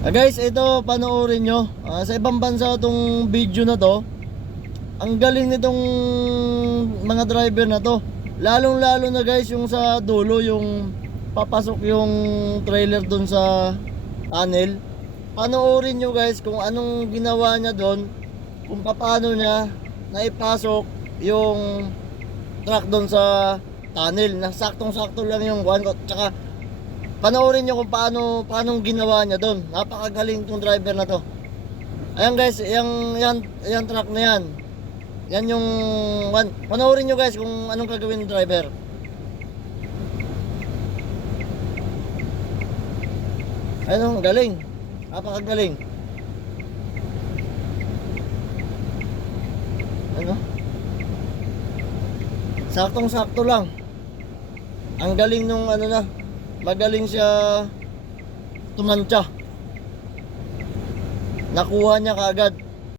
Guys, ito panoorin nyo. Sa ibang bansa itong video na to. Ang galing nitong mga driver na to. Lalong lalo na guys yung sa dulo, yung papasok yung trailer dun sa tunnel. Panoorin nyo guys kung anong ginawa niya dun, kung paano niya naipasok yung truck dun sa tunnel. Saktong-sakto lang yung one. Tsaka panoorin nyo kung paano ginawa niya doon. Napakagaling tong driver na to. Ayan guys, yan truck na yan. Yan yung one. Panoorin nyo guys kung anong gagawin ng driver. Ayun, galing. Napakagaling. Ano? Saktong-sakto lang. Ang galing nung ano na. Magaling siya tumantya. Nakuha niya kaagad.